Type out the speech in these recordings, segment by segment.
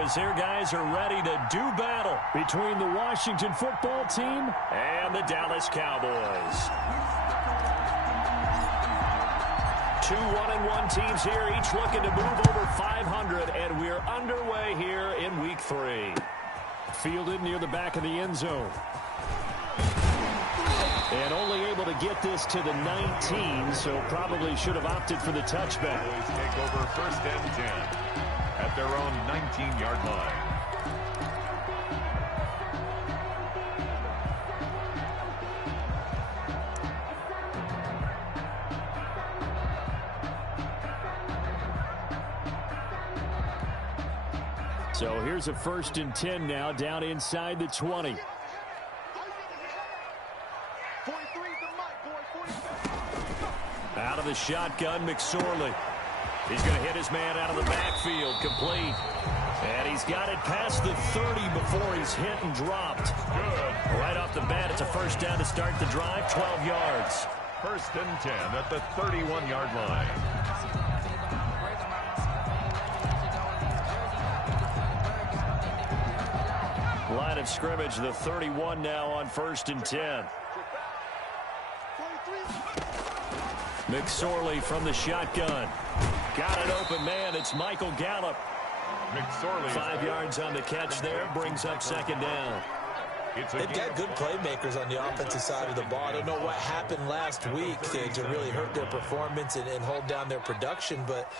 as their guys are ready to do battle between the Washington football team and the Dallas Cowboys. Two 1-1 teams here, each looking to move over 500, and we're underway here in Week 3. Fielded near the back of the end zone. And only able to get this to the 19, so probably should have opted for the touchback. Take over 1st and 10 at their own 19-yard line. So here's a 1st and 10 now, down inside the 20. Out of the shotgun, McSorley. He's going to hit his man out of the backfield, complete. And he's got it past the 30 before he's hit and dropped. Good. Right off the bat, it's a 1st down to start the drive, 12 yards. 1st and 10 at the 31-yard line. Line of scrimmage, the 31 now on 1st and 10. McSorley from the shotgun. Got it open, man. It's Michael Gallup. McSorley. 5 yards on the catch there. Brings up 2nd down. They've got good playmakers on the offensive side of the ball. I don't know what happened last week to really hurt their performance and hold down their production, but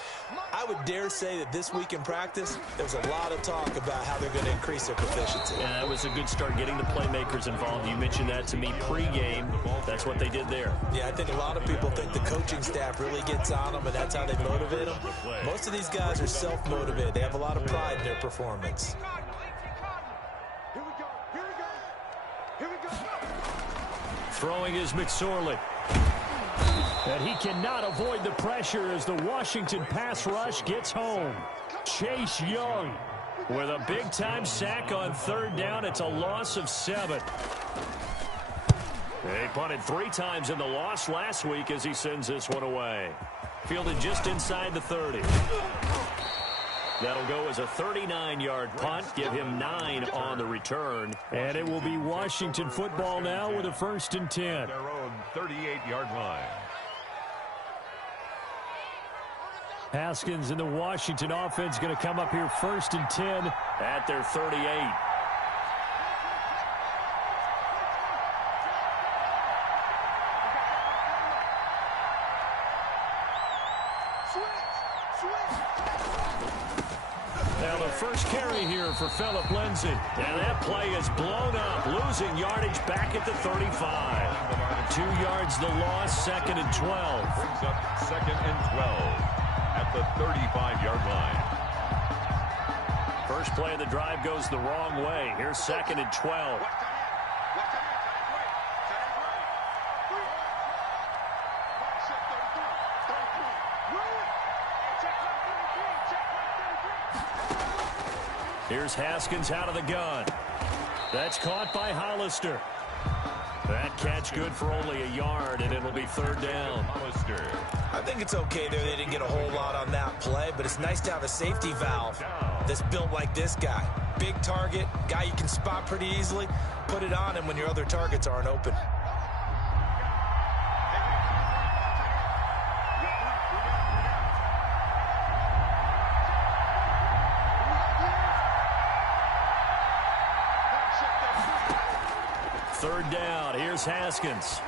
I would dare say that this week in practice, there's a lot of talk about how they're going to increase their proficiency. Yeah, that was a good start getting the playmakers involved. You mentioned that to me pregame. That's what they did there. Yeah, I think a lot of people think the coaching staff really gets on them, and that's how they motivate them. Most of these guys are self-motivated. They have a lot of pride in their performance. Throwing is McSorley. And he cannot avoid the pressure as the Washington pass rush gets home. Chase Young with a big-time sack on 3rd down. It's a loss of 7. They punted 3 times in the loss last week as he sends this one away. Fielded just inside the 30. That'll go as a 39-yard punt. Give him 9 on the return. And it will be Washington football now with a 1st and 10. Their own 38-yard line. Haskins and the Washington offense going to come up here 1st and 10 at their 38. Now the first carry here for Phillip Lindsay. And that play is blown up, losing yardage back at the 35. 2 yards the loss, 2nd and 12. Brings up 2nd and 12 at the 35-yard line. First play of the drive goes the wrong way. Here's 2nd and 12. Here's Haskins out of the gun. That's caught by Hollister. That catch good for only a yard, and it'll be 3rd down. Hollister. I think it's okay there. They didn't get a whole lot on that play, but it's nice to have a safety valve that's built like this guy. Big target, guy you can spot pretty easily. Put it on him when your other targets aren't open. Third down. Here's Haskins.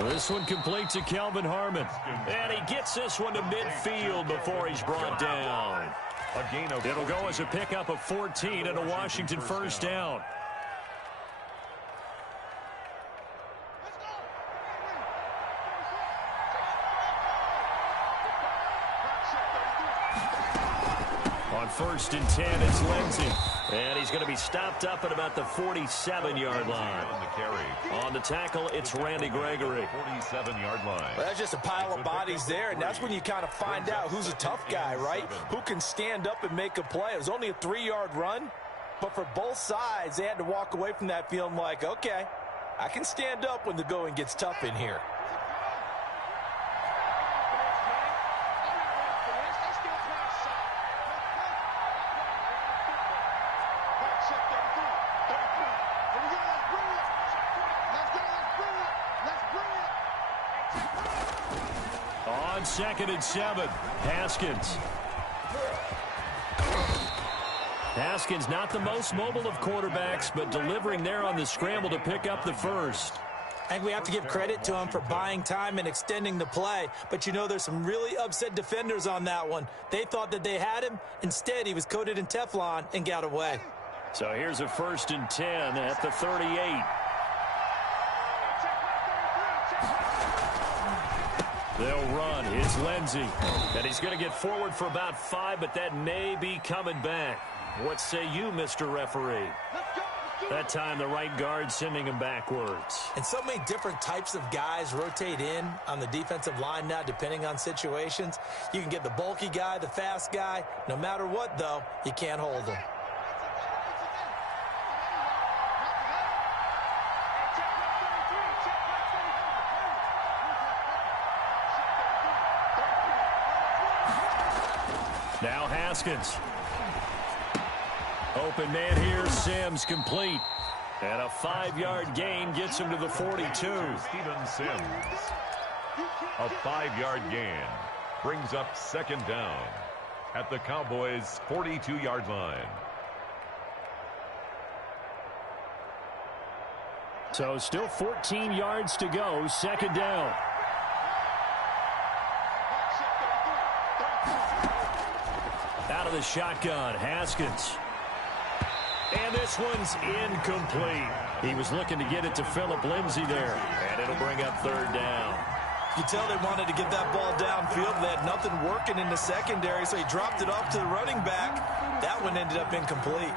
This one complete to Kelvin Harmon. And he gets this one to midfield before he's brought down. It'll go as a pickup of 14 and a Washington 1st down. On 1st and 10, it's Lindsay. And he's going to be stopped up at about the 47-yard line. On the tackle, it's Randy Gregory. 47-yard line. Well, that's just a pile of bodies there, and that's when you kind of find out who's a tough guy, right? Who can stand up and make a play. It was only a 3-yard run, but for both sides, they had to walk away from that feeling like, okay, I can stand up when the going gets tough in here. on 2nd and 7. Haskins. Haskins not the most mobile of quarterbacks, but delivering there on the scramble to pick up the first. I think we have to give credit to him for buying time and extending the play. But, you know, there's some really upset defenders on that one. They thought that they had him. Instead, he was coated in Teflon and got away. So here's a 1st and 10 at the 38. They'll run. It's Lindsey. And he's going to get forward for about 5, but that may be coming back. What say you, Mr. Referee? That time the right guard sending him backwards. And so many different types of guys rotate in on the defensive line now, depending on situations. You can get the bulky guy, the fast guy. No matter what, though, you can't hold him. Now Haskins. Open man here, Sims complete. And a 5-yard gain gets him to the 42. Steven Sims. A 5-yard gain brings up 2nd down at the Cowboys' 42-yard line. So still 14 yards to go, 2nd down. Out of the shotgun, Haskins. And this one's incomplete. He was looking to get it to Phillip Lindsay there. And it'll bring up 3rd down. You tell they wanted to get that ball downfield. They had nothing working in the secondary, so he dropped it off to the running back. That one ended up incomplete.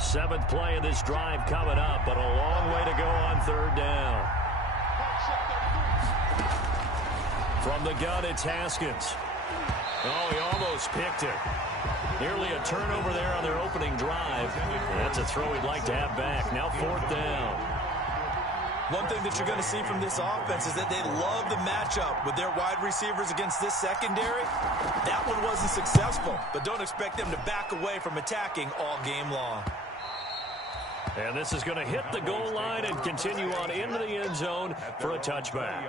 Seventh play of this drive coming up, but a long way to go on 3rd down. From the gun, it's Haskins. Oh, he almost picked it. Nearly a turnover there on their opening drive. That's a throw he'd like to have back. Now 4th down. One thing that you're going to see from this offense is that they love the matchup with their wide receivers against this secondary. That one wasn't successful, but don't expect them to back away from attacking all game long. And this is going to hit the goal line and continue on into the end zone for a touchback.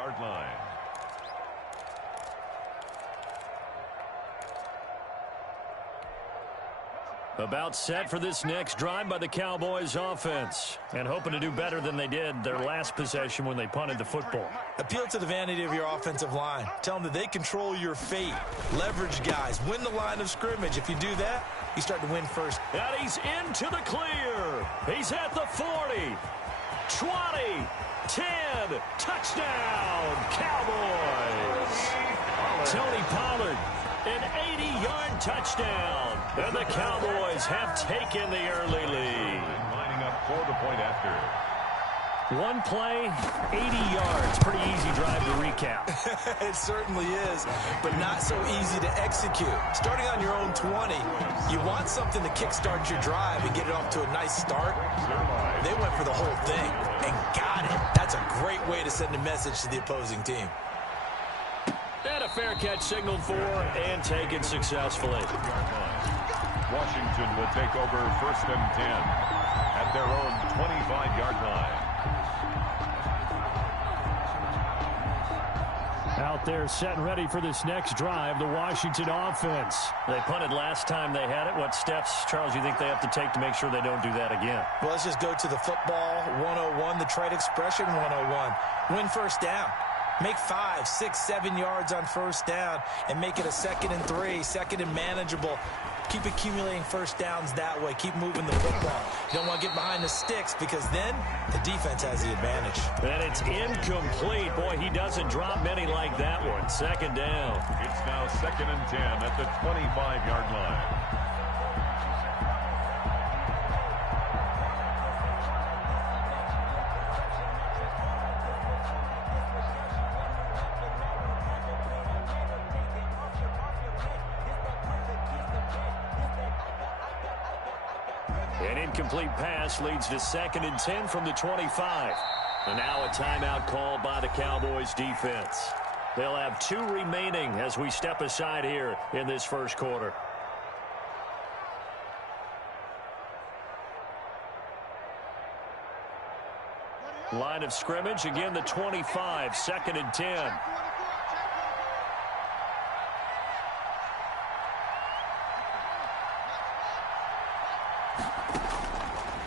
About set for this next drive by the Cowboys offense. And hoping to do better than they did their last possession when they punted the football. Appeal to the vanity of your offensive line. Tell them that they control your fate. Leverage guys. Win the line of scrimmage. If you do that, you start to win first. And he's into the clear. He's at the 40. 20. 10. Touchdown. Cowboys. Tony Pollard. An 80-yard touchdown. And the Cowboys have taken the early lead. Lining up for the point after. One play, 80 yards. Pretty easy drive to recap. It certainly is, but not so easy to execute. Starting on your own 20, you want something to kickstart your drive and get it off to a nice start. They went for the whole thing and got it. That's a great way to send a message to the opposing team. And a fair catch signaled for and taken successfully. Washington will take over 1st and 10 at their own 25-yard line. Out there set and ready for this next drive, the Washington offense. They punted last time they had it. What steps, Charles, you think they have to take to make sure they don't do that again? Well, let's just go to the football 101, the trade expression 101. Win 1st down. Make 5, 6, 7 yards on 1st down and make it a 2nd and 3, 2nd and manageable. Keep accumulating 1st downs that way. Keep moving the football. You don't want to get behind the sticks because then the defense has the advantage. And it's incomplete. Boy, he doesn't drop many like that one. 2nd down. It's now 2nd and 10 at the 25-yard line. An incomplete pass leads to 2nd and 10 from the 25. And now a timeout called by the Cowboys defense. They'll have 2 remaining as we step aside here in this first quarter. Line of scrimmage, again the 25, 2nd and 10.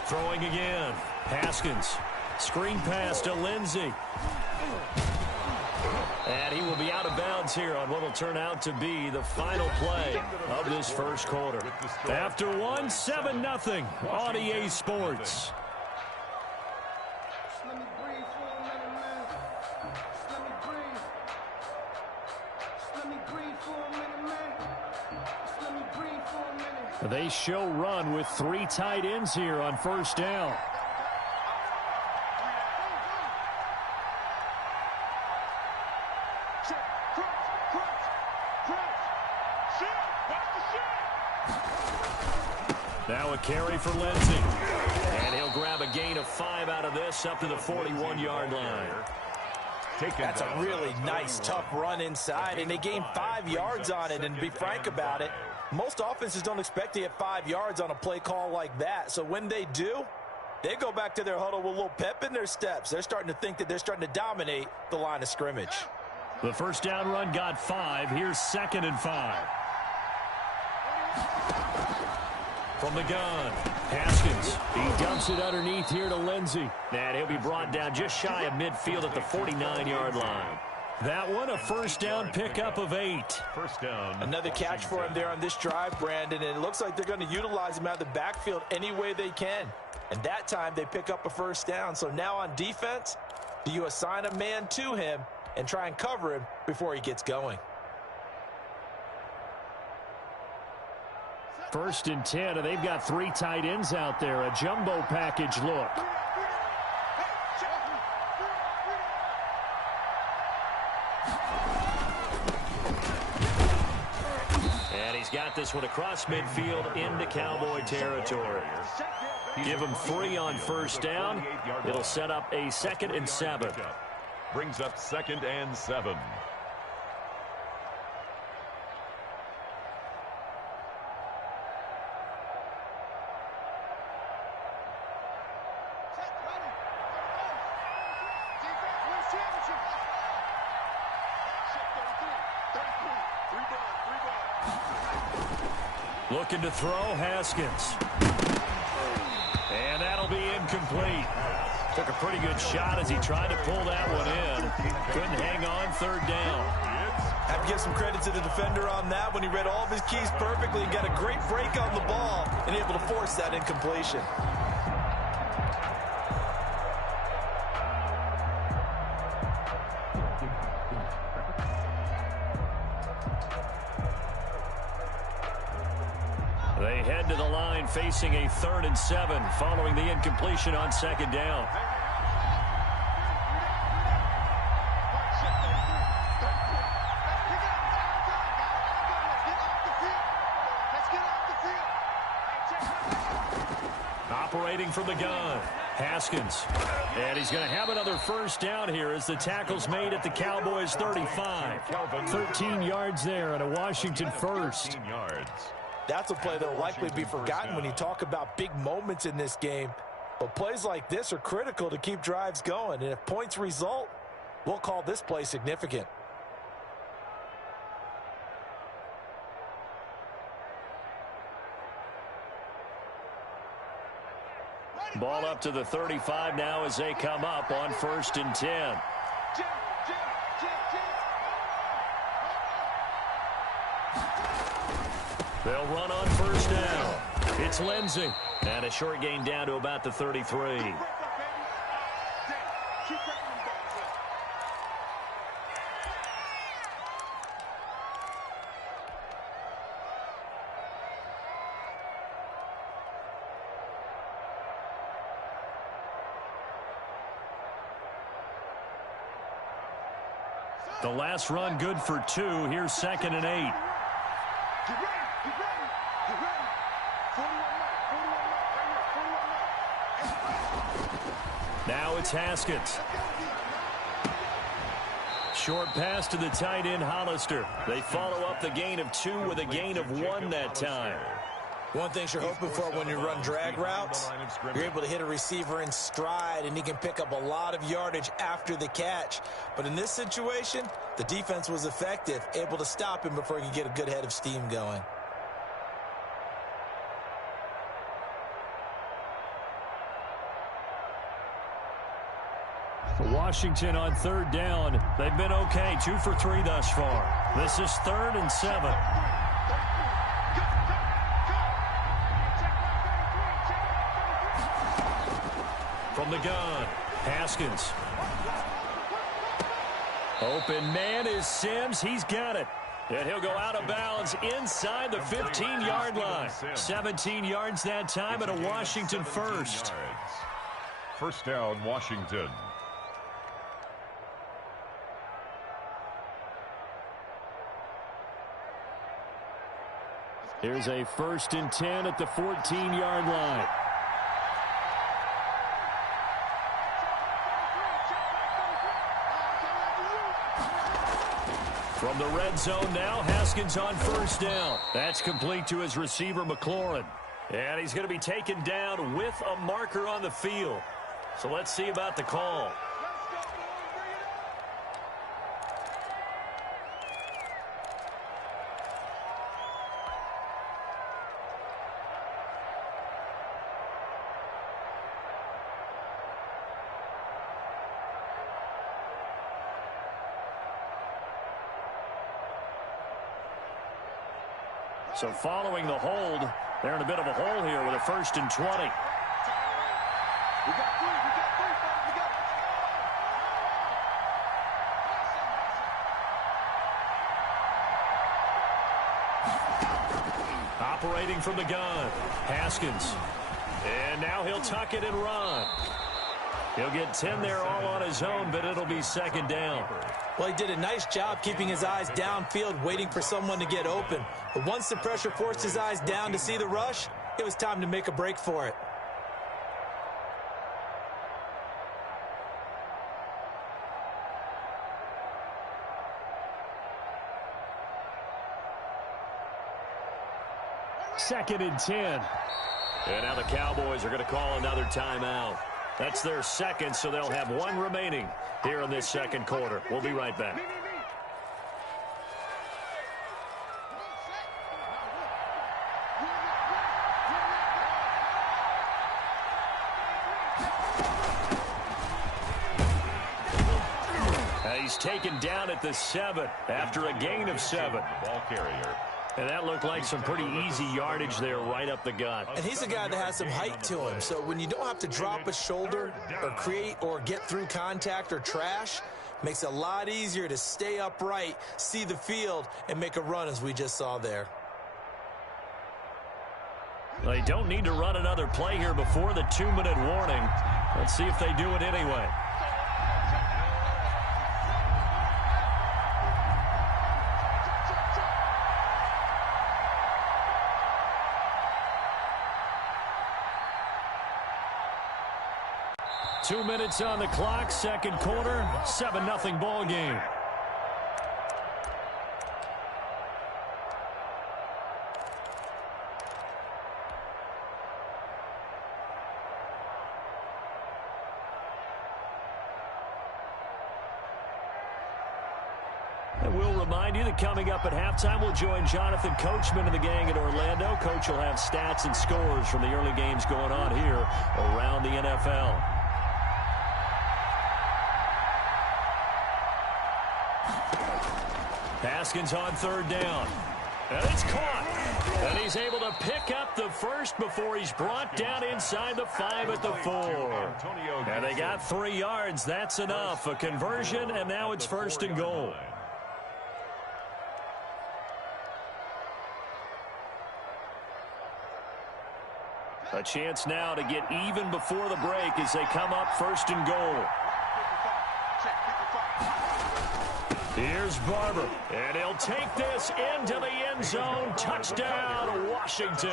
Throwing again. Haskins. Screen pass to Lindsey. And he will be out of bounds here on what will turn out to be the final play of this first quarter. After one, 7-0 on EA Sports. They show run with 3 tight ends here on first down. Now a carry for Lindsey. And he'll grab a gain of 5 out of this up to the 41-yard line. That's a really nice, tough run inside, and they gained 5 yards on it. And to be frank about it, most offenses don't expect to get 5 yards on a play call like that. So when they do, they go back to their huddle with a little pep in their steps. They're starting to think that they're starting to dominate the line of scrimmage. The first down run got 5. Here's 2nd and 5. From the gun, Haskins. He dumps it underneath here to Lindsey. And he'll be brought down just shy of midfield at the 49-yard line. That one, a first down pickup of 8. First down. Another catch for him there on this drive, Brandon, and it looks like they're going to utilize him out of the backfield any way they can. And that time they pick up a first down. So now on defense, do you assign a man to him and try and cover him before he gets going? 1st and 10, and they've got 3 tight ends out there. A jumbo package look. And he's got this one across midfield into Cowboy territory. Give him 3 on first down. It'll set up a 2nd and 7. Brings up 2nd and 7. Looking to throw, Haskins. And that'll be incomplete. Took a pretty good shot as he tried to pull that one in. Couldn't hang on, 3rd down. I have to give some credit to the defender on that when he read all of his keys perfectly and got a great break on the ball and able to force that incompletion. They head to the line facing a 3rd and 7 following the incompletion on 2nd down. Operating from the gun, Haskins. And he's going to have another first down here as the tackle's made at the Cowboys' 35. 13 yards there and a Washington first. 13 yards. That's a play that will likely be forgotten when you talk about big moments in this game. But plays like this are critical to keep drives going. And if points result, we'll call this play significant. Ball up to the 35 now as they come up on 1st and 10. They'll run on first down. It's Lindsey. And a short gain down to about the 33. The last run good for 2. Here's 2nd and 8. Now it's Haskins. Short pass to the tight end, Hollister. They follow up the gain of 2 with a gain of 1 that time. One thing you're hoping for when you run drag routes, you're able to hit a receiver in stride, and he can pick up a lot of yardage after the catch. But in this situation, the defense was effective, able to stop him before he could get a good head of steam going. Washington on third down. They've been okay, 2 for 3 thus far. This is 3rd and 7. From the gun, Haskins. Open man is Sims. He's got it. And he'll go out of bounds inside the 15-yard line. 17 yards that time and a Washington first. First down, Washington. Here's a 1st and 10 at the 14-yard line. From the red zone now, Haskins on 1st down. That's complete to his receiver, McLaurin. And he's going to be taken down with a marker on the field. So let's see about the call. So following the hold, they're in a bit of a hole here with a 1st and 20. Operating from the gun, Haskins. And now he'll tuck it and run. He'll get 10 there all on his own, but it'll be 2nd down. Well, he did a nice job keeping his eyes downfield, waiting for someone to get open. But once the pressure forced his eyes down to see the rush, it was time to make a break for it. Second and 10. And now the Cowboys are going to call another timeout. That's their second, so they'll have 1 remaining here in this 2nd quarter. We'll be right back. He's taken down at the 7 after a gain of 7. Ball carrier. And that looked like some pretty easy yardage there right up the gut. And he's a guy that has some height to him. So when you don't have to drop a shoulder or create or get through contact or trash, makes it a lot easier to stay upright, see the field, and make a run as we just saw there. They don't need to run another play here before the 2-minute warning. Let's see if they do it anyway. Two minutes on the clock, 2nd quarter, 7-0 ball game. And we'll remind you that coming up at halftime, we'll join Jonathan Coachman and the gang in Orlando. Coach will have stats and scores from the early games going on here around the NFL. Haskins on 3rd down. And it's caught. And he's able to pick up the first before he's brought down inside the 5 at the 4. And they got 3 yards. That's enough. A conversion, and now it's 1st and goal. A chance now to get even before the break as they come up 1st and goal. Here's Barber, and he'll take this into the end zone. Touchdown, Washington.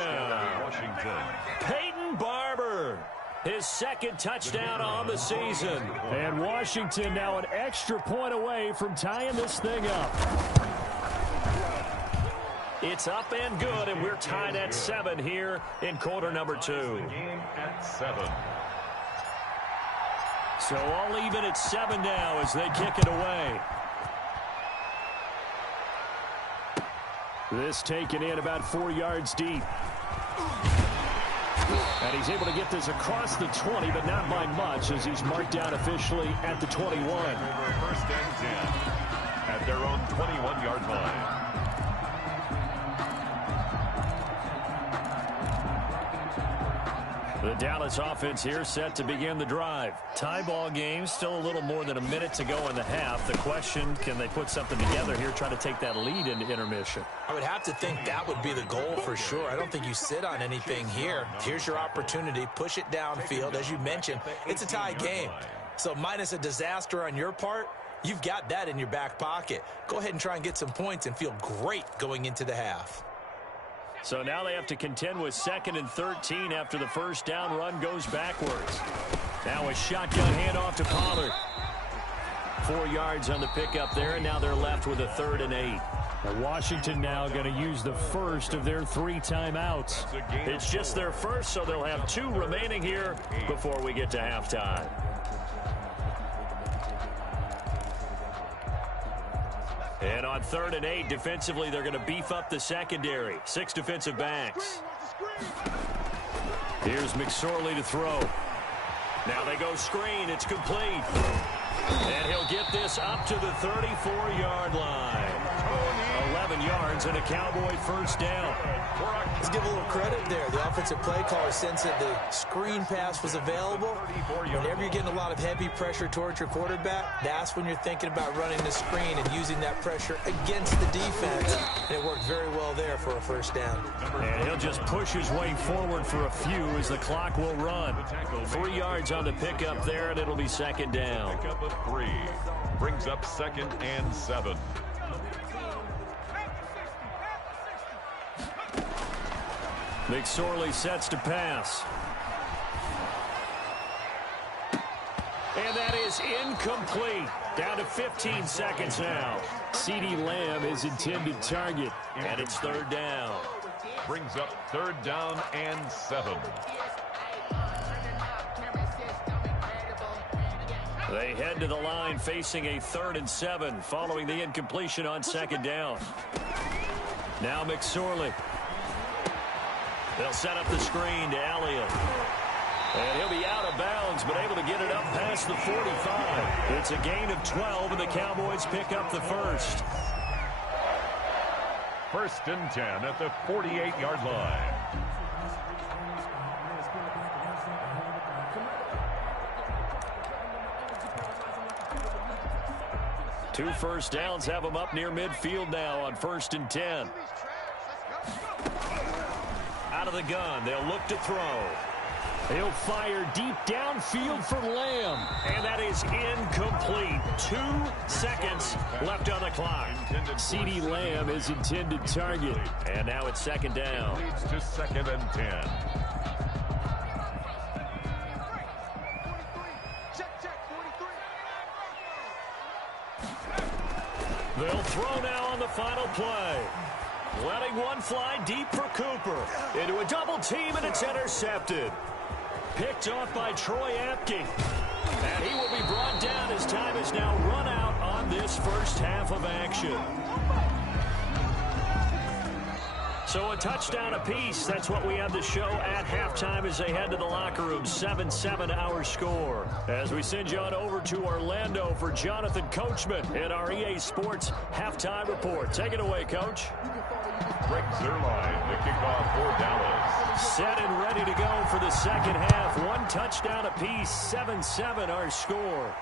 Peyton Barber, his 2nd touchdown on the season. And Washington now an extra point away from tying this thing up. It's up and good, and we're tied at 7 here in quarter number 2. Game at 7. So all even at 7 now as they kick it away. This taken in about 4 yards deep. And he's able to get this across the 20, but not by much as he's marked down officially at the 21. First and 10 at their own 21-yard line. The Dallas offense here set to begin the drive. Tie ball game, still a little more than a minute to go in the half. The question, can they put something together here, try to take that lead into intermission? I would have to think that would be the goal for sure. I don't think you sit on anything here. Here's your opportunity. Push it downfield. As you mentioned, it's a tie game. So minus a disaster on your part, you've got that in your back pocket. Go ahead and try and get some points and feel great going into the half. So now they have to contend with 2nd and 13 after the first down run goes backwards. Now a shotgun handoff to Pollard. 4 yards on the pickup there, and now they're left with a 3rd and 8. Now Washington now going to use the first of their 3 timeouts. It's just their first, so they'll have 2 remaining here before we get to halftime. And on 3rd and 8, defensively, they're going to beef up the secondary. 6 defensive backs. Here's McSorley to throw. Now they go screen. It's complete. And he'll get this up to the 34-yard line. 11 yards and a Cowboy first down. Let's give a little credit there. The offensive play caller sensed that the screen pass was available. Whenever you're getting a lot of heavy pressure towards your quarterback, that's when you're thinking about running the screen and using that pressure against the defense. And it worked very well there for a first down. And he'll just push his way forward for a few as the clock will run. 3 yards on the pickup there, and it'll be 2nd down. Pickup of 3 brings up 2nd and 7. McSorley sets to pass. And that is incomplete. Down to 15 seconds now. CeeDee Lamb is intended target. And it's 3rd down. Brings up 3rd down and 7. They head to the line facing a 3rd and 7 following the incompletion on 2nd down. Now McSorley. They'll set up the screen to Elliott. And he'll be out of bounds, but able to get it up past the 45. It's a gain of 12, and the Cowboys pick up the first. 1st and 10 at the 48-yard line. Two first downs have them up near midfield now on 1st and 10. Out of the gun, they'll look to throw. He'll fire deep downfield for Lamb. And that is incomplete. 2 seconds left on the clock. CeeDee Lamb is intended target. And now it's 2nd down. Leads to 2nd and 10. They'll throw now on the final play. Letting one fly deep for Cooper. Into a double team, and it's intercepted. Picked off by Troy Apke. And he will be brought down as time is now run out on this first half of action. So a touchdown apiece. That's what we have to show at halftime as they head to the locker room. 7-7 our score. As we send you on over to Orlando for Jonathan Coachman in our EA Sports halftime report. Take it away, Coach. Greg Zuerlein, the kickoff for Dallas. Set and ready to go for the second half. 1 touchdown apiece. 7-7 our score.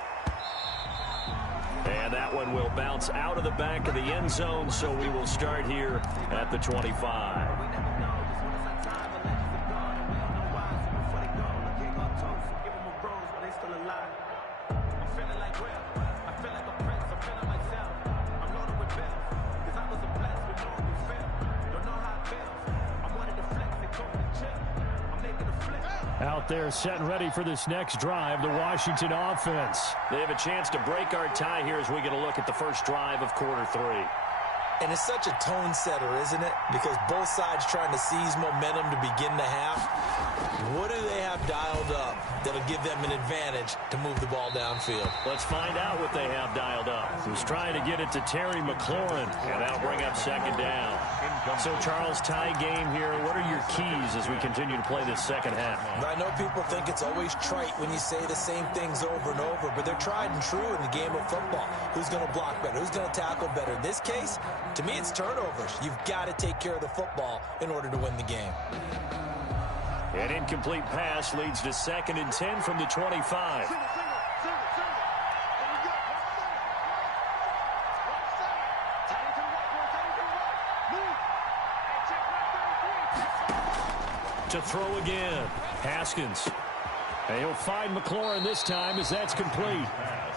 And that one will bounce out of the back of the end zone, so we will start here at the 25. Out there set and ready for this next drive, the Washington offense. They have a chance to break our tie here as we get a look at the first drive of quarter 3. And it's such a tone setter, isn't it? Because both sides trying to seize momentum to begin the half. What do they have dialed up that'll give them an advantage to move the ball downfield? Let's find out what they have dialed up. He's trying to get it to Terry McLaurin, and that'll bring up second down. So, Charles, tie game here. What are your keys as we continue to play this second half? I know people think it's always trite when you say the same things over and over, but they're tried and true in the game of football. Who's going to block better? Who's going to tackle better? In this case, to me, it's turnovers. You've got to take care of the football in order to win the game. An incomplete pass leads to 2nd and 10 from the 25. To throw again, Haskins. And he'll find McLaurin this time as that's complete.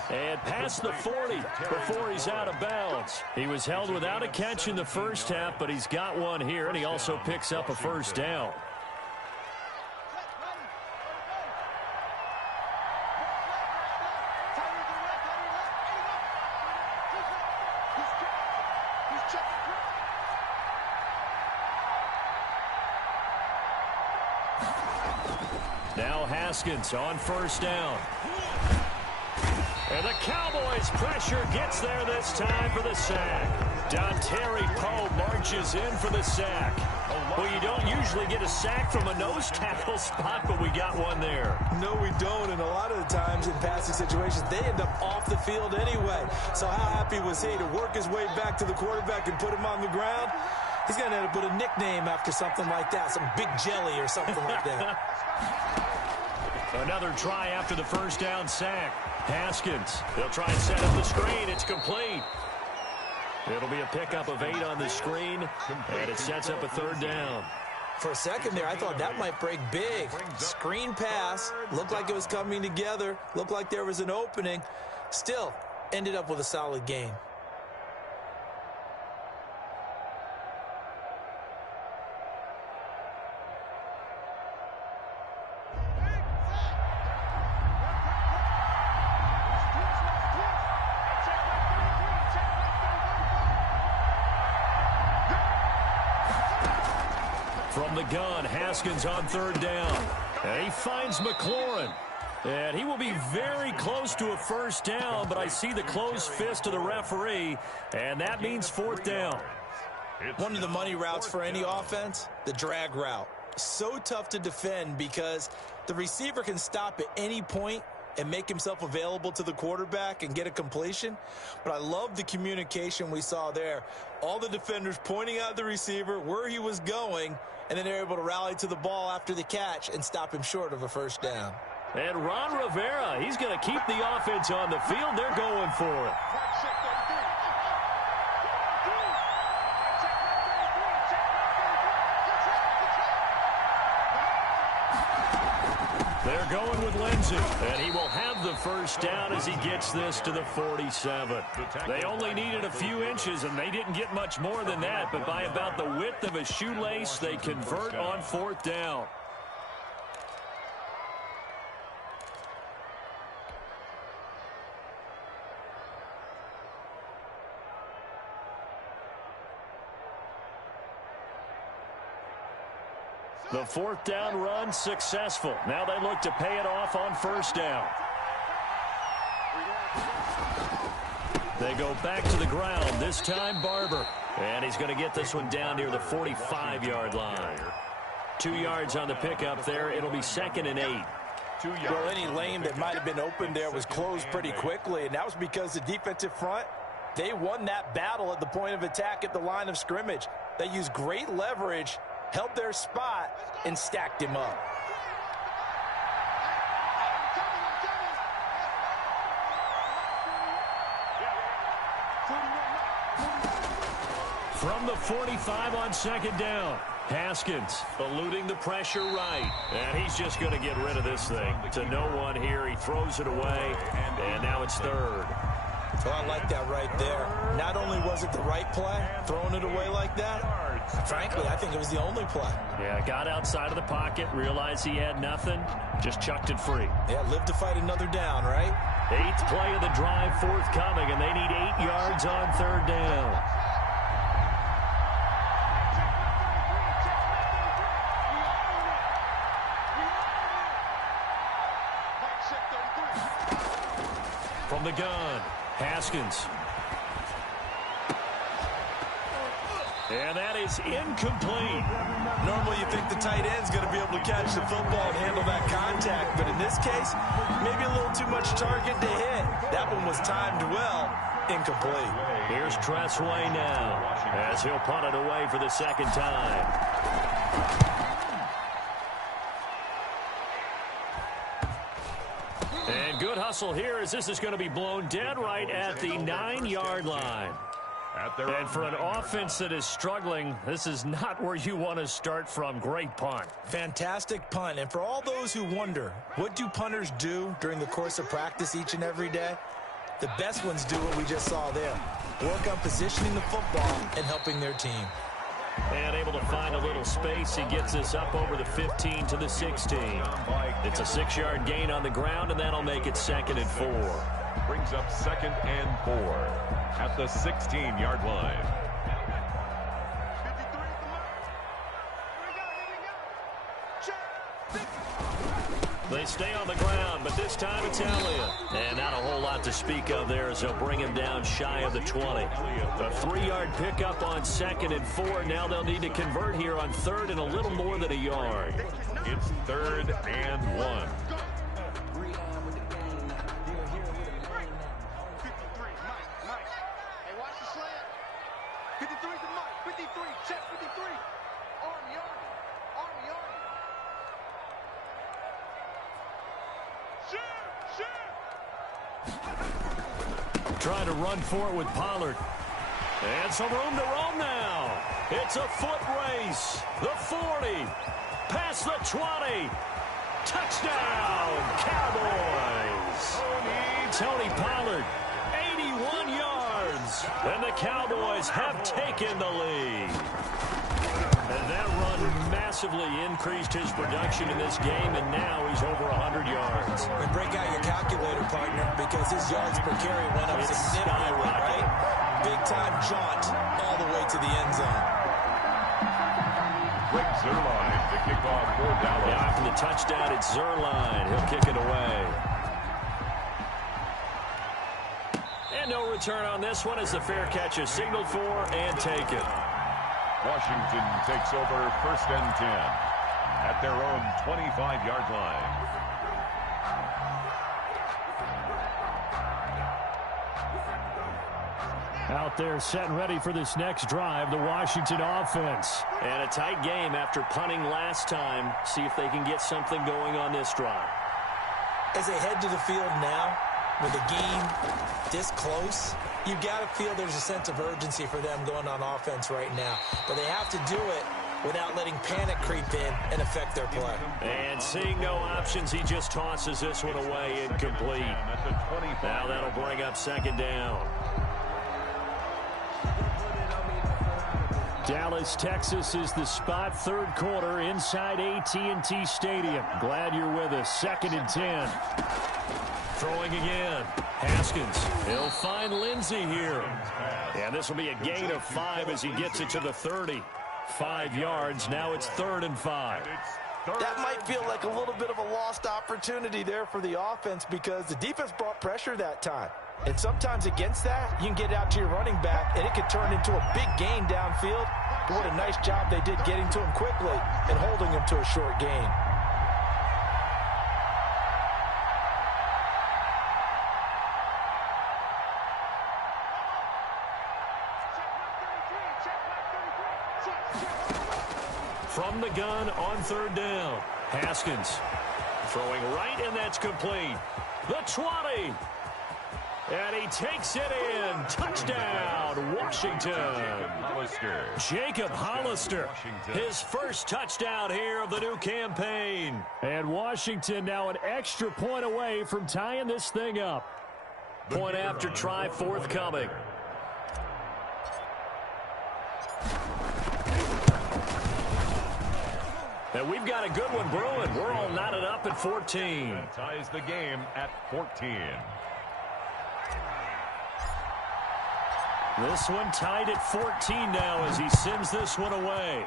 And past the 40 before he's out of bounds. He was held without a catch in the first half, but he's got one here, and he also picks up a first down. Now Haskins on first down. And the Cowboys' pressure gets there this time for the sack. Dontari Poe marches in for the sack. Well, you don't usually get a sack from a nose tackle spot, but we got one there. No, we don't, and a lot of the times in passing situations, they end up off the field anyway. So how happy was he to work his way back to the quarterback and put him on the ground? He's going to end up with a nickname after something like that, some Big Jelly or something like that. Another try after the first down sack. Haskins, they'll try and set up the screen. It's complete. It'll be a pickup of 8 on the screen, and it sets up a third down. For a second there, I thought that might break big. Screen pass, looked like it was coming together, looked like there was an opening. Still, ended up with a solid gain. From the gun, Haskins on third down. And he finds McLaurin. And he will be very close to a first down, but I see the closed fist of the referee, and that means fourth down. One of the money routes for any offense, the drag route. So tough to defend because the receiver can stop at any point and make himself available to the quarterback and get a completion. But I love the communication we saw there. All the defenders pointing out the receiver, where he was going, and then they're able to rally to the ball after the catch and stop him short of a first down. And Ron Rivera, he's going to keep the offense on the field. They're going for it. They're going with Lindsey, and he will have the first down as he gets this to the 47. They only needed a few inches, and they didn't get much more than that, but by about the width of a shoelace, they convert on fourth down. The fourth down run successful. Now they look to pay it off on first down. They go back to the ground, this time Barber. And he's going to get this one down near the 45-yard line. 2 yards on the pickup there. It'll be 2nd and 8. Well, any lane that might have been open there was closed pretty quickly, and that was because the defensive front, they won that battle at the point of attack at the line of scrimmage. They used great leverage, held their spot, and stacked him up. From the 45 on second down, Haskins eluding the pressure right. And he's just going to get rid of this thing. To no one here. He throws it away, and now it's third. Well, I like that right there. Not only was it the right play, throwing it away like that, frankly, I think it was the only play. Yeah, got outside of the pocket, realized he had nothing, just chucked it free. Yeah, live to fight another down, right? 8th play of the drive forthcoming, and they need 8 yards on third down. From the gun, Haskins. And that is incomplete. Normally you think the tight end's going to be able to catch the football and handle that contact, but in this case, maybe a little too much target to hit. That one was timed well. Incomplete. Here's Warz0ne now as he'll punt it away for the second time. And good hustle here as this is going to be blown dead right at the 9-yard line. And for an offense that is struggling, this is not where you want to start from. Great punt. Fantastic punt. And for all those who wonder, what do punters do during the course of practice each and every day? The best ones do what we just saw there. Work on positioning the football and helping their team. And able to find a little space. He gets us up over the 15 to the 16. It's a 6-yard gain on the ground, and that'll make it 2nd and 4. Brings up 2nd and 4 at the 16-yard line. They stay on the ground, but this time it's Elliott. And not a whole lot to speak of there as they'll bring him down shy of the 20. A 3-yard pickup on 2nd and 4. Now they'll need to convert here on 3rd and a little more than a yard. It's 3rd and 1. Trying to run for it with Pollard. And some room to roam now. It's a foot race. The 40. Past the 20. Touchdown, Cowboys. Tony Pollard, 81 yards. And the Cowboys have taken the lead. And that run massively increased his production in this game, and now he's over 100 yards. And break out your calculator, partner, because his yards per carry went up significantly, right? Big-time jaunt all the way to the end zone. Warz0ne to kick off for Dallas. Yeah, after the touchdown, it's Warz0ne. He'll kick it away. And no return on this one as the fair catch is signaled for and taken. Washington takes over 1st and 10 at their own 25-yard line. Out there set and ready for this next drive, the Washington offense. And a tight game after punting last time. See if they can get something going on this drive. As they head to the field now, with the game this close, you've got to feel there's a sense of urgency for them going on offense right now. But they have to do it without letting panic creep in and affect their play. And seeing no options, he just tosses this one away incomplete. Now that'll bring up 2nd down. Dallas, Texas is the spot, 3rd quarter inside AT&T Stadium. Glad you're with us. 2nd and 10. Throwing again. Haskins. He'll find Lindsey here. And this will be a gain of 5 as he gets it to the 30. 5 yards. Now it's 3rd and 5. That might feel like a little bit of a lost opportunity there for the offense because the defense brought pressure that time. And sometimes against that, you can get out to your running back, and it could turn into a big gain downfield. But what a nice job they did getting to him quickly and holding him to a short gain. From the gun on 3rd down. Haskins throwing right, and that's complete. The 20. And he takes it in. Touchdown, Washington. Jacob Hollister, his first touchdown here of the new campaign. And Washington now an extra point away from tying this thing up. Point after try forthcoming. And we've got a good one brewing. We're all knotted up at 14. That ties the game at 14. This one tied at 14 now as he sends this one away.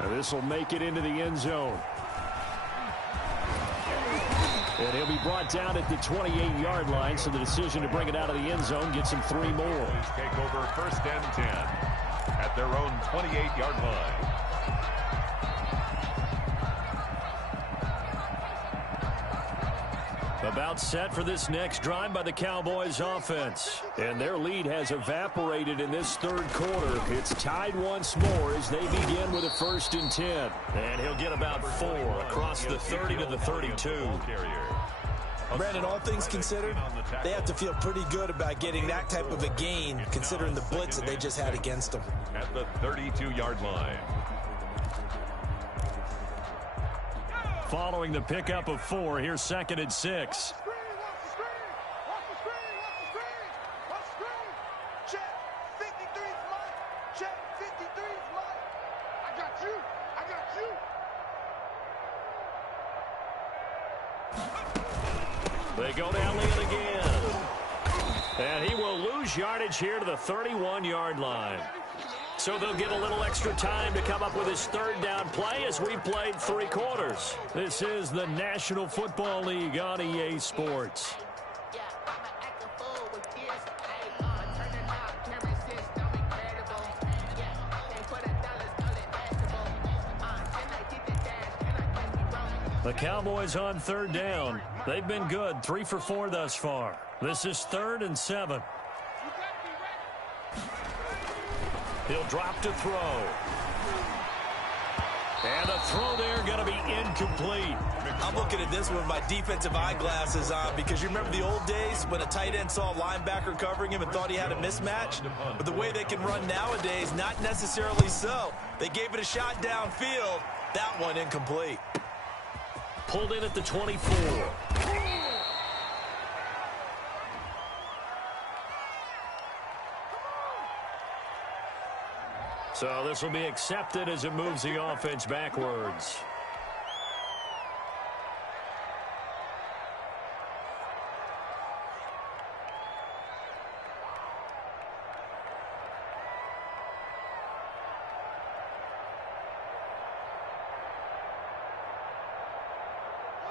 And this will make it into the end zone. And he'll be brought down at the 28-yard line, so the decision to bring it out of the end zone gets him 3 more. Take over 1st and 10 at their own 28-yard line. About set for this next drive by the Cowboys offense. And their lead has evaporated in this 3rd quarter. It's tied once more as they begin with a 1st and 10. And he'll get about 4 across the 30 to the 32. Brandon, all things considered, they have to feel pretty good about getting that type of a gain, considering the blitz that they just had against them. At the 32-yard line. Following the pickup of 4, here's 2nd and 6. They go to Elliott again. And he will lose yardage here to the 31-yard line. So they'll get a little extra time to come up with his 3rd down play as we played 3 quarters. This is the National Football League on EA Sports. The Cowboys on 3rd down. They've been good, 3 for 4 thus far. This is 3rd and 7. He'll drop to throw. And the throw there going to be incomplete. I'm looking at this with my defensive eyeglasses on because you remember the old days when a tight end saw a linebacker covering him and thought he had a mismatch? But the way they can run nowadays, not necessarily so. They gave it a shot downfield. That one incomplete. Pulled in at the 24. So this will be accepted as it moves the offense backwards.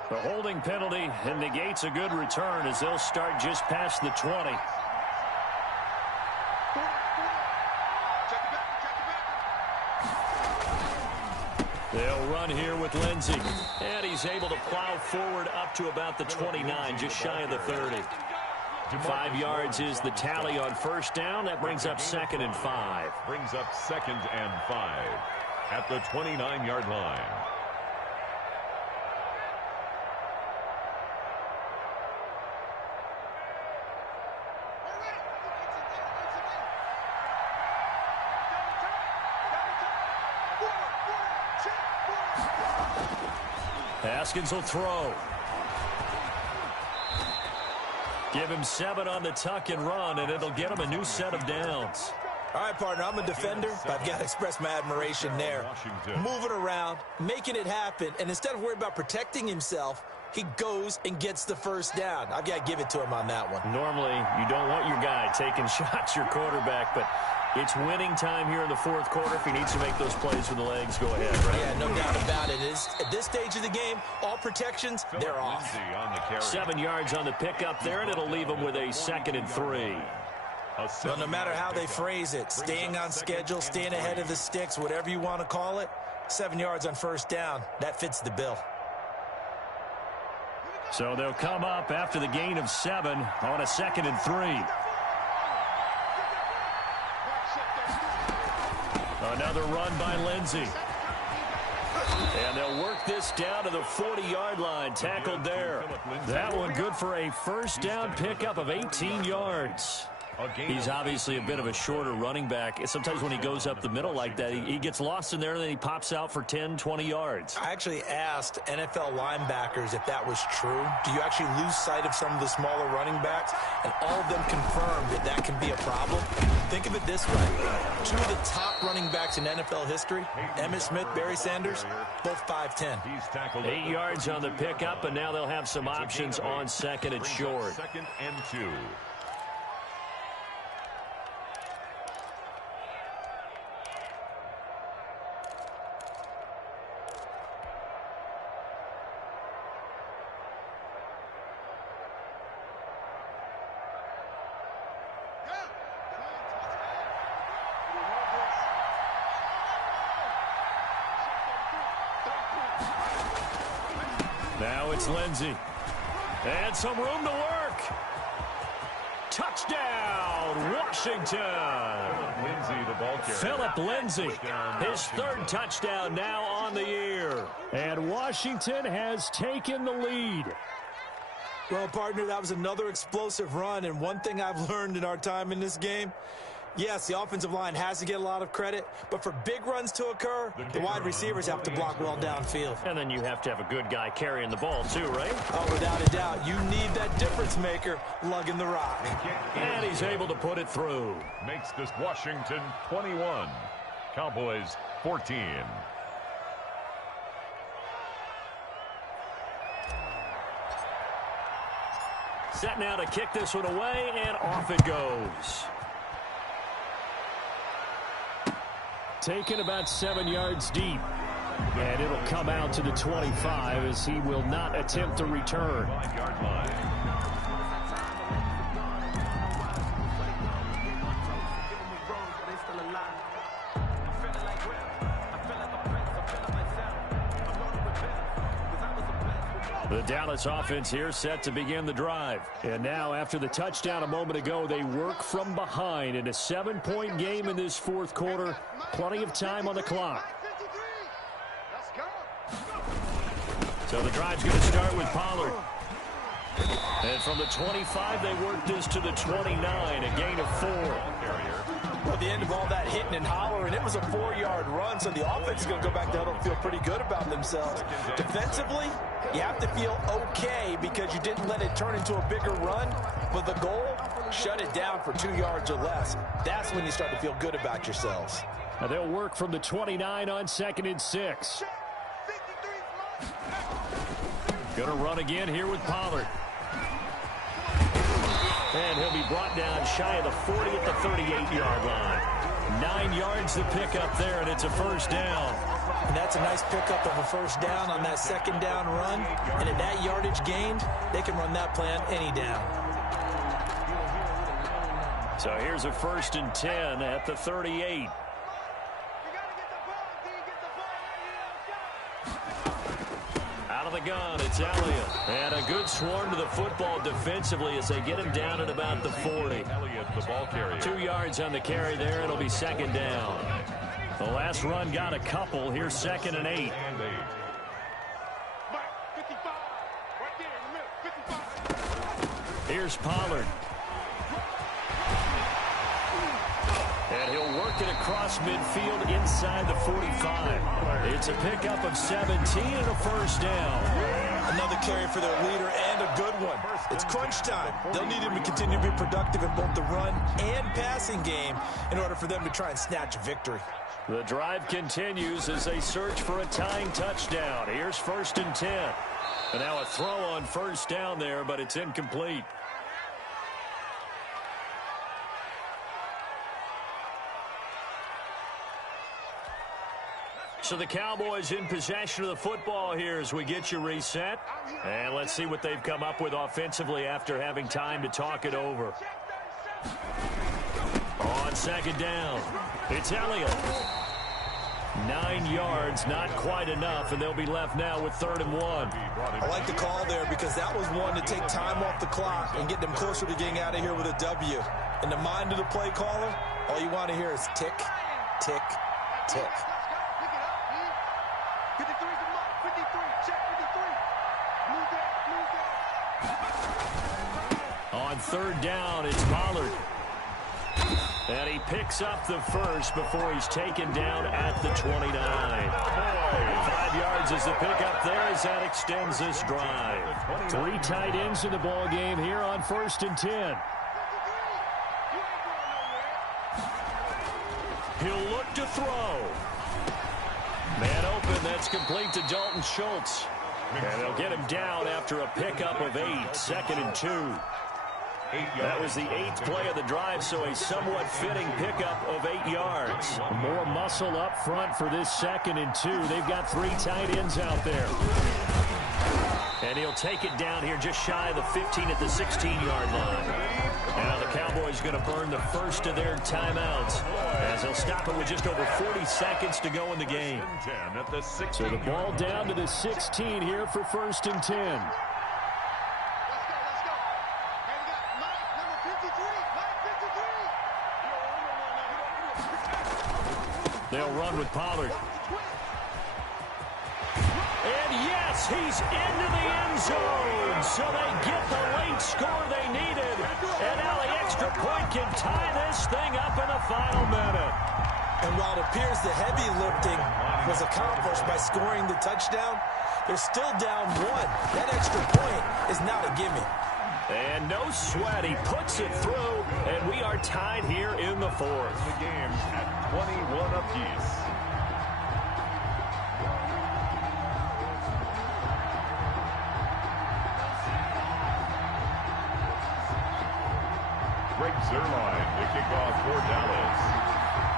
The holding penalty and negates a good return as they'll start just past the 20. They'll run here with Lindsey. And he's able to plow forward up to about the 29, just shy of the 30. 5 yards is the tally on 1st down. That brings up 2nd and 5. Brings up 2nd and 5 at the 29-yard line. Haskins will throw. Give him 7 on the tuck and run, and it'll get him a new set of downs. All right, partner, I'm a defender, but I've got to express my admiration there. Moving around, making it happen, and instead of worrying about protecting himself, he goes and gets the 1st down. I've got to give it to him on that one. Normally, you don't want your guy taking shots, your quarterback, but it's winning time here in the 4th quarter. If he needs to make those plays with the legs, go ahead. Right? Yeah, no doubt about it. At this stage of the game, all protections, they're off. 7 yards on the pickup there, and it'll leave him with a 2nd and 3. Well, no matter how they phrase it, staying on schedule, staying ahead of the sticks, whatever you want to call it, 7 yards on 1st down, that fits the bill. So they'll come up after the gain of 7 on a 2nd and 3. Another run by Lindsey. And they'll work this down to the 40-yard line. Tackled there. That one good for a 1st down pickup of 18 yards. He's obviously a bit of a shorter running back. Sometimes when he goes up the middle like that, he gets lost in there, and then he pops out for 10, 20 yards. I actually asked NFL linebackers if that was true. Do you actually lose sight of some of the smaller running backs? And all of them confirmed that that can be a problem. Think of it this way. 2 of the top running backs in NFL history, Emmitt Smith, Barry Sanders, both 5'10". 8 yards on the pickup, and now they'll have some options on 2nd and short. 2nd and 2. Now it's Lindsey. And some room to work. Touchdown, Washington. Lindsey, the ball carrier. Philip Lindsey, his third touchdown now on the year. And Washington has taken the lead. Well, partner, that was another explosive run, and one thing I've learned in our time in this game, yes, the offensive line has to get a lot of credit, but for big runs to occur, the wide receivers have to block well downfield. And then you have to have a good guy carrying the ball too, right? Oh, without a doubt, you need that difference maker lugging the rock. And he's able to put it through. Makes this Washington 21. Cowboys 14. Set now to kick this one away, and off it goes. Taken about 7 yards deep. And it'll come out to the 25 as he will not attempt to return. 5-yard line. The Dallas offense here set to begin the drive. And now after the touchdown a moment ago, they work from behind in a 7-point game in this fourth quarter. Plenty of time on the clock. So the drive's going to start with Pollard. And from the 25, they work this to the 29, a gain of 4. At the end of all that hitting and hollering, it was a 4-yard run, so the offense is going to go back there and feel pretty good about themselves. Defensively, you have to feel okay because you didn't let it turn into a bigger run, but the goal, shut it down for 2 yards or less. That's when you start to feel good about yourselves. Now they'll work from the 29 on 2nd and 6. Going to run again here with Pollard. And he'll be brought down shy of the 40 at the 38-yard line. 9 yards to pick up there, and it's a first down. And that's a nice pickup of a first down on that second down run. And at that yardage gained, they can run that play on any down. So here's a 1st and 10 at the 38. Out of the gun, it's Elliott. And a good swarm to the football defensively as they get him down at about the 40. Elliott, the ball carrier. 2 yards on the carry there. It'll be 2nd down. The last run got a couple. Here's 2nd and 8. Here's Pollard. And he'll work it across midfield inside the 45. It's a pickup of 17 and a first down. Another carry for their leader and a good one. It's crunch time. They'll need him to continue to be productive in both the run and passing game in order for them to try and snatch a victory. The drive continues as they search for a tying touchdown. Here's 1st and 10. And now a throw on first down there, but it's incomplete. So the Cowboys in possession of the football here as we get you reset. And let's see what they've come up with offensively after having time to talk it over. On 2nd down, it's Elliott. 9 yards, not quite enough, and they'll be left now with 3rd and 1. I like the call there because that was one to take time off the clock and get them closer to getting out of here with a W. In the mind of the play caller, all you want to hear is tick, tick, tick. On 3rd down, it's Pollard. And he picks up the first before he's taken down at the 29. 5 yards is the pickup there as that extends this drive. 3 tight ends in the ball game here on 1st and 10. He'll look to throw. Man open, that's complete to Dalton Schultz. And they'll get him down after a pickup of 8, 2nd and 2. That was the 8th play of the drive, so a somewhat fitting pickup of 8 yards. More muscle up front for this 2nd and 2. They've got 3 tight ends out there. And he'll take it down here just shy of the 15 at the 16-yard line. Now the Cowboys going to burn the first of their timeouts as they'll stop it with just over 40 seconds to go in the game. So the ball down to the 16 here for 1st and 10. They'll run with Pollard. And yes, he's into the end zone. So they get the late score they needed. And now the extra point can tie this thing up in the final minute. And while it appears the heavy lifting was accomplished by scoring the touchdown, they're still down 1. That extra point is not a gimme. And no sweat, he puts it through, and we are tied here in the 4th. The game at 21 apiece. Warz0ne to kick off for Dallas.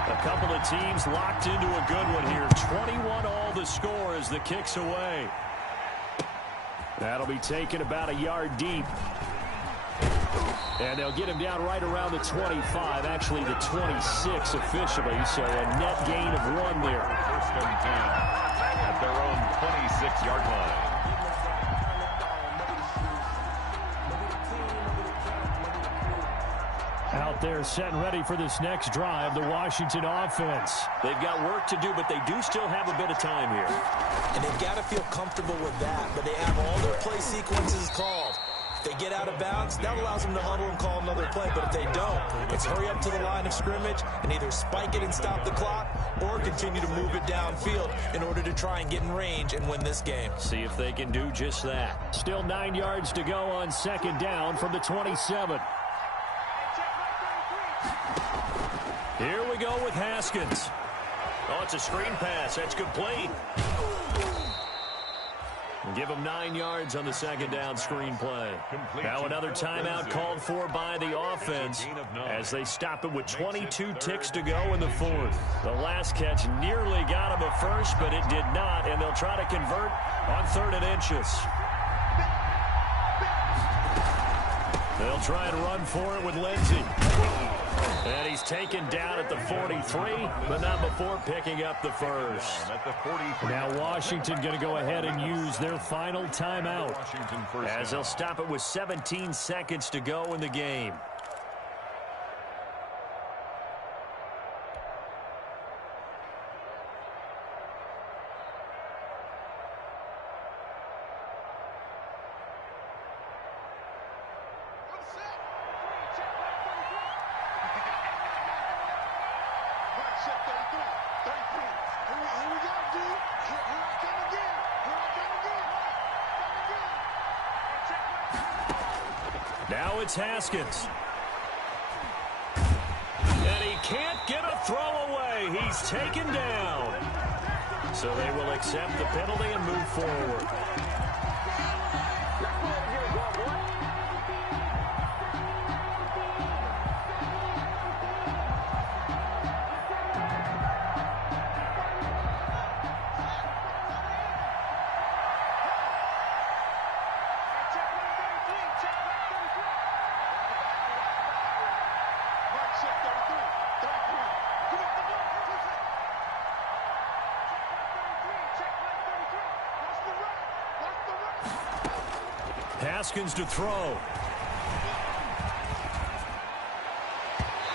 A couple of teams locked into a good one here. 21 all the score as the kick's away. That'll be taken about a yard deep. And they'll get him down right around the 25, actually the 26 officially, so a net gain of 1 there. 1st and 10 at their own 26-yard line. Out there setting ready for this next drive, the Washington offense. They've got work to do, but they do still have a bit of time here. And they've got to feel comfortable with that, but they have all their play sequences called. If they get out of bounds, that allows them to huddle and call another play, but if they don't, it's hurry up to the line of scrimmage and either spike it and stop the clock or continue to move it downfield in order to try and get in range and win this game. See if they can do just that. Still 9 yards to go on 2nd down from the 27. Here we go with Haskins. Oh, it's a screen pass. That's complete. Give him 9 yards on the 2nd down screen play. Now another timeout called for by the offense as they stop it with 22 ticks to go in the 4th. The last catch nearly got him a first, but it did not, and they'll try to convert on 3rd and inches. They'll try and run for it with Lindsey. And he's taken down at the 43, but not before picking up the first. Now Washington going to go ahead and use their final timeout as they'll stop it with 17 seconds to go in the game. Now it's Haskins. And he can't get a throw away. He's taken down. So they will accept the penalty and move forward. Haskins to throw.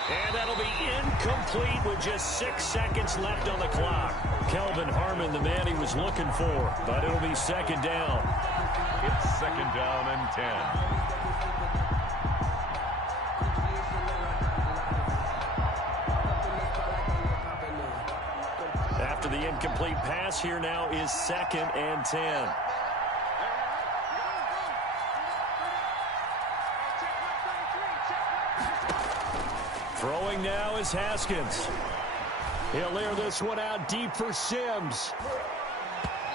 And that'll be incomplete with just 6 seconds left on the clock. Kelvin Harmon, the man he was looking for, but it'll be 2nd down. It's 2nd down and 10. After the incomplete pass, here now is 2nd and 10. Throwing now is Haskins. He'll air this one out deep for Sims.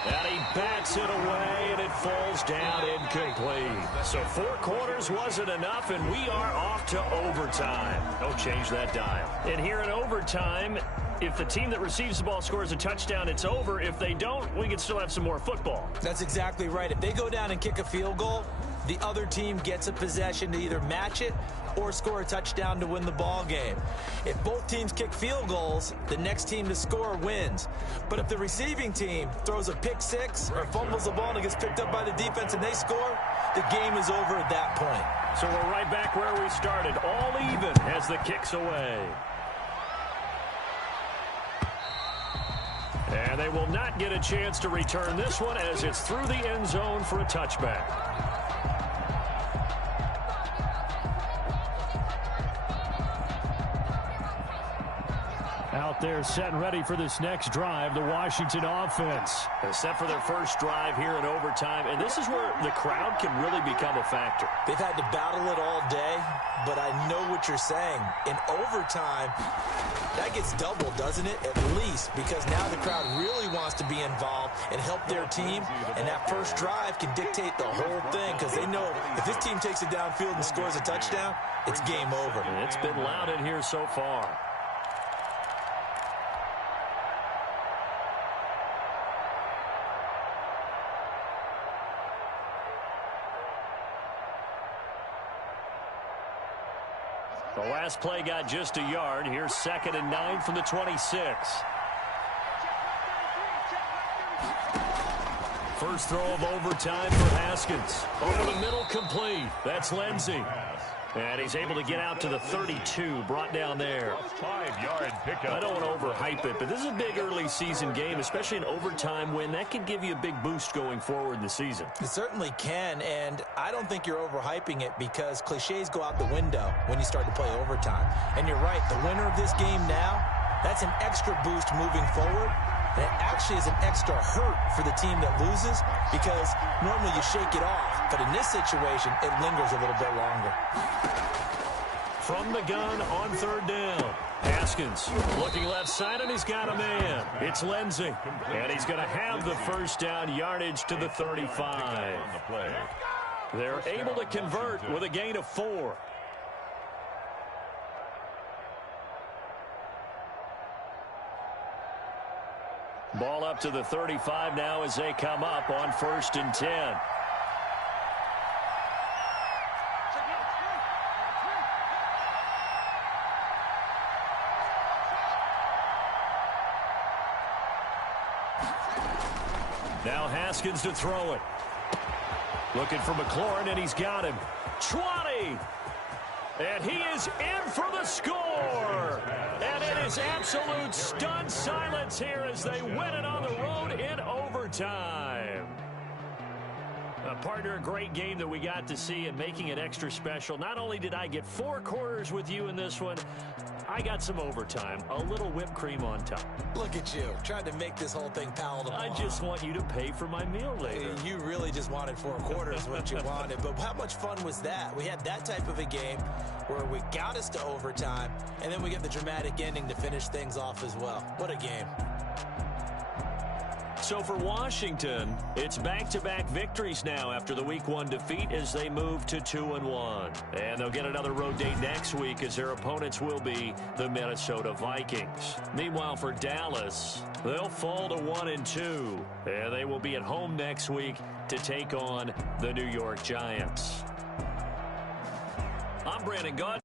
And he bats it away, and it falls down incomplete. So 4 quarters wasn't enough, and we are off to overtime. Don't change that dial. And here in overtime, if the team that receives the ball scores a touchdown, it's over. If they don't, we can still have some more football. That's exactly right. If they go down and kick a field goal, the other team gets a possession to either match it or score a touchdown to win the ball game. If both teams kick field goals, the next team to score wins. But if the receiving team throws a pick six or fumbles the ball and it gets picked up by the defense and they score, the game is over at that point. So we're right back where we started, all even as the kick's away. And they will not get a chance to return this one as it's through the end zone for a touchback. Out there set and ready for this next drive, the Washington offense. They're set for their first drive here in overtime, and this is where the crowd can really become a factor. They've had to battle it all day, but I know what you're saying. In overtime, that gets doubled, doesn't it? At least, because now the crowd really wants to be involved and help their team, and that first drive can dictate the whole thing because they know if this team takes it downfield and scores a touchdown, it's game over. And it's been loud in here so far. The last play got just a yard. Here's 2nd and 9 from the 26. First throw of overtime for Haskins. Over the middle, complete. That's Lindsey. And he's able to get out to the 32, brought down there. 5-yard pickup. I don't want to overhype it, but this is a big early season game, especially an overtime win. That can give you a big boost going forward in the season. It certainly can, and I don't think you're overhyping it because cliches go out the window when you start to play overtime. And you're right, the winner of this game now, that's an extra boost moving forward. And it actually is an extra hurt for the team that loses because normally you shake it off. But in this situation, it lingers a little bit longer. From the gun on 3rd down. Haskins looking left side, and he's got a man. It's Lindsey. And he's going to have the first down, yardage to the 35. They're able to convert with a gain of 4. Ball up to the 35 now as they come up on 1st and 10. Now Haskins to throw it. Looking for McLaurin, and he's got him. 20! And he is in for the score! And it is absolute stunned silence here as they win it on the road in overtime. Partner, a great game that we got to see and making it extra special. Not only did I get 4 quarters with you in this one, I got some overtime. A little whipped cream on top. Look at you, trying to make this whole thing palatable. I just want you to pay for my meal later. You really just wanted 4 quarters what you wanted. But how much fun was that? We had that type of a game where we got us to overtime, and then we get the dramatic ending to finish things off as well. What a game. So for Washington, it's back-to-back victories now after the Week 1 defeat as they move to 2-1. And they'll get another road date next week as their opponents will be the Minnesota Vikings. Meanwhile, for Dallas, they'll fall to 1-2. And they will be at home next week to take on the New York Giants. I'm Brandon Gaudin.